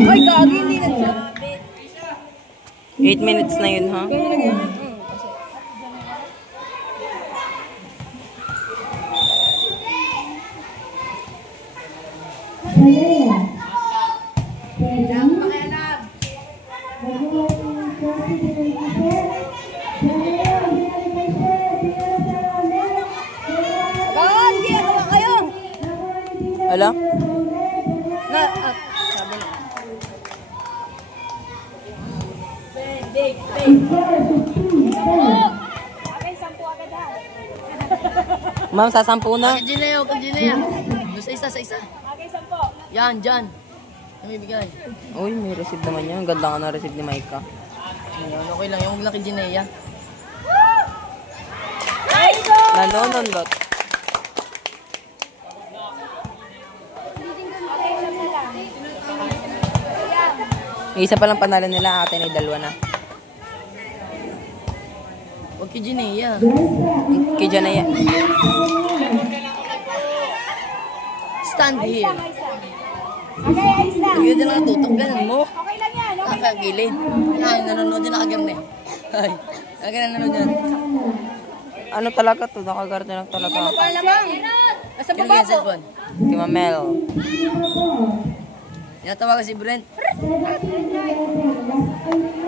Ay, gagi, hindi nagsabi. 8 minutes na yun, ha? Ala? Na, sabi na. Big. Okay, 10 agad ha. Ma'am, sa 10 na? Kajinaya. Doon sa isa. Okay, 10. Yan, dyan. May bigay. Uy, may receive naman yan. Ang ganda ka na receive ni Maika. Okay lang, yung laki Jinea. Nanonondot. Isa pa lang panalo nila, ate na 2 na. Huwag kay Jinea. Kay Janaya. Stand here. Okay, ayos na. Hindi na nakatutok, ganun mo. Okay lang yan. Okay. Nakagilid. Ay, nanonood din nakagamne. Ay, nanonood yan. Ano talaga to? Nakagarte lang talaga. Baba naman. Nasa Kino baba yung po. cellphone? Si Mamel. Tinatawagan si Brent.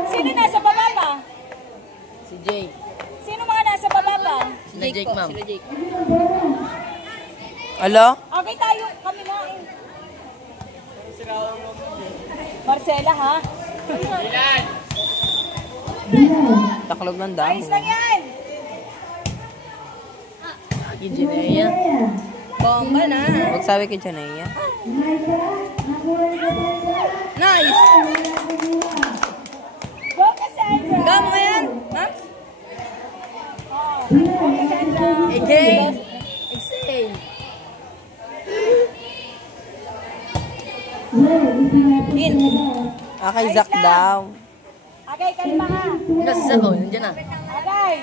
Sino nasa baba pa? Si Jay. Sino mga nasa baba pa? Sila Jake, ma'am. Alo? Okay tayo. Kami na eh. Marcela ha? Taklog ng damo. Ayos lang yan. Kay Jinea. Bomba na. Huwag sabi kay Janaya. Nice. Go Cassandra. Gama nga yan. Ha? Go Cassandra. Again. Exhale. In. Kay Zach daw. Okay, kalma ha. Nasa sabaw, nandiyan na. Okay.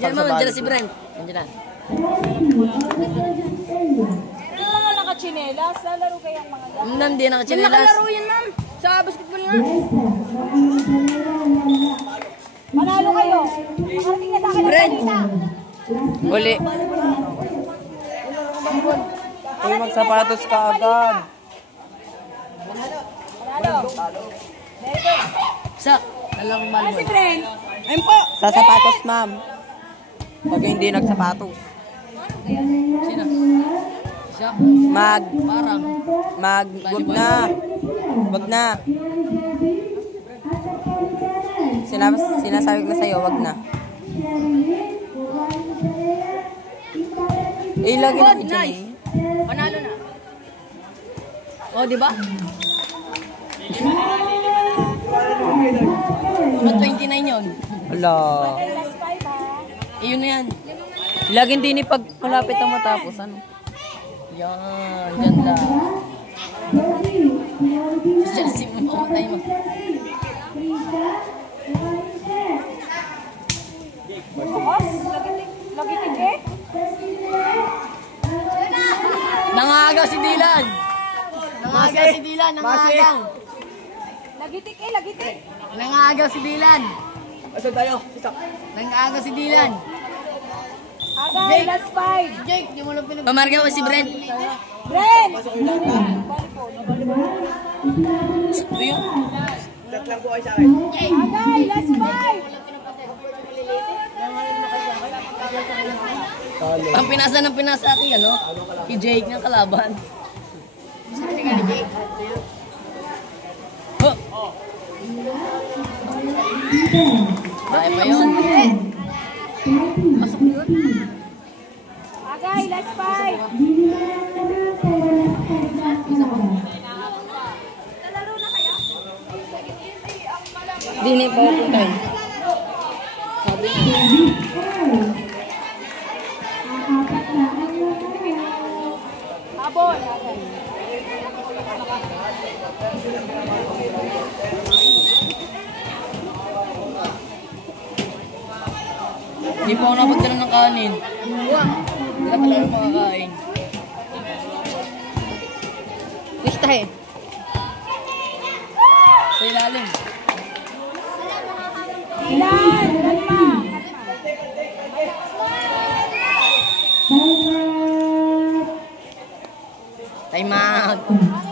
Yan ma'am, nandiyan na si Brent. Nandiyan na. Yung mga nakachinelas, lalaro kayang mga yan. Ma'am, di Yung nakachinelas. nakalaro yun ma'am. Sa basketball nga. Manalo kayo. Makarating na sa akin ang Brent. balita. Uli. Uy, magsapatos ka agad. Manalo. Very good. Sak. Alang Ah, malman. si Brent. Ayun po. Sa sapatos, ma'am. Pag hindi nagsapatos. Sino? Siya. Parang. Wag na. Sinasabi ko na sa'yo, wag na. Lagi na dyan eh. Panalo na. Oh, di ba? 29 yun. Wala. Last 5 ha. Iyon na yan. Laging din pag malapit ang matapos, ano? Yan, ganda. Chelsea mo, tayo mo. Bukas. Lagitik eh. Nangagaw si Dylan. Nangagaw. Lagitik eh, lagitik. Nangagaw si Dylan. Asan tayo? Isa. Nangagaw si Dylan. Agay, last 5. Jake, di mo lang pinag... Pamarga mo si Brent. Brent! Chat lang po kayo sa akin. Agay, last 5. Ang pinasa ng pinasa akin, ano? Si Jake ng kalaban. Oh! Kaya pa yun. Pasok yun. Agay, last 5. Hindi na pa pupuntahin. Sabi niya. Habol, agay. Hindi pa ako napagdala ng kanin. Wala pala ako makakain. Pista eh. Sa ilalim. Ilan? Kalma. Time out.